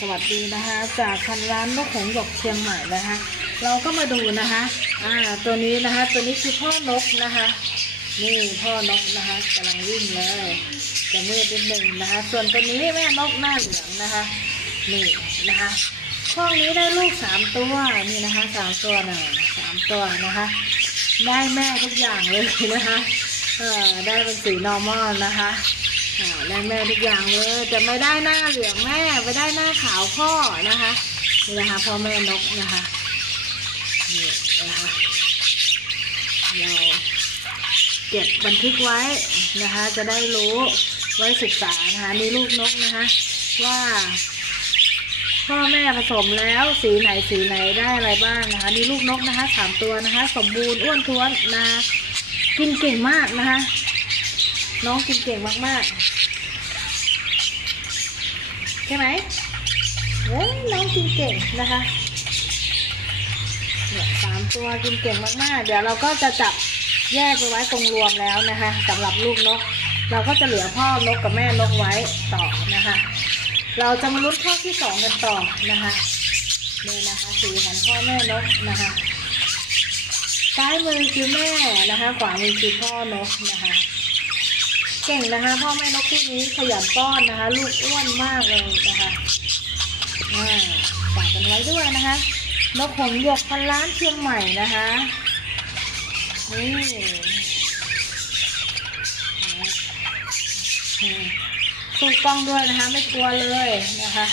สวัสดีนะคะ จากพันร้านนกหงส์หยกเชียงใหม่นะคะ เราก็มาดูนะคะอ่าตัวนี้นะคะ ตัวนี้คือพ่อนกนะคะ นี่พ่อนกนะคะกำลังวิ่งเลยจะมืดนิดหนึ่งนะคะ ส่วนตัวนี้แม่นกหน้าเหลืองนะคะ นี่นะคะห้องนี้ได้ลูกสามตัวนี่นะคะสามตัวหน่อยสามตัวนะคะ ได้แม่ทุกอย่างเลยนะคะเออได้เป็นสี normal นะคะ ได้แม่ทุกอย่างเลยจะไม่ได้หน้าเหลืองแม่ไปได้หน้าขาวพ่อนะคะนี่นะคะพ่อแม่นกนะคะนี่นะคะเราเก็บบันทึกไว้นะคะ จะได้รู้ไว้ศึกษานะคะนี่ลูกนกนะคะ ว่าพ่อแม่ผสมแล้วสีไหนสีไหนได้อะไรบ้างนะคะ นี่ลูกนกนะคะสามตัวนะคะ สมบูรณ์อ้วนท้วนนะคะกินเก่งมากนะคะ น้องกินเก่งมากๆ ใช่ไหมเฮ้ยน้องกินเก่งนะคะเนี่ยสามตัวกินเก่งมากๆ เดี๋ยวเราก็จะจับแยกไปไว้ตรงรวมแล้วนะคะสำหรับลูกนก เราก็จะเหลือพ่อนกกับแม่นกไว้ต่อนะคะ เราจะมาลุ้นข้อที่สองกันต่อนะคะเนี่ยนะคะสีของพ่อแม่นกนะคะซ้ายมือคือแม่นะคะ ขวามือคือพ่อนกนะคะ เก่งนะคะ พ่อแม่นกคู่นี้ขยันป้อนนะคะ ลูกอ้วนมากเลยนะคะฝากกันไว้ด้วยนะคะ นกหงหยกพันล้านเชียงใหม่นะคะนี่ถูกต้องด้วยนะคะ ไม่กลัวเลยนะคะ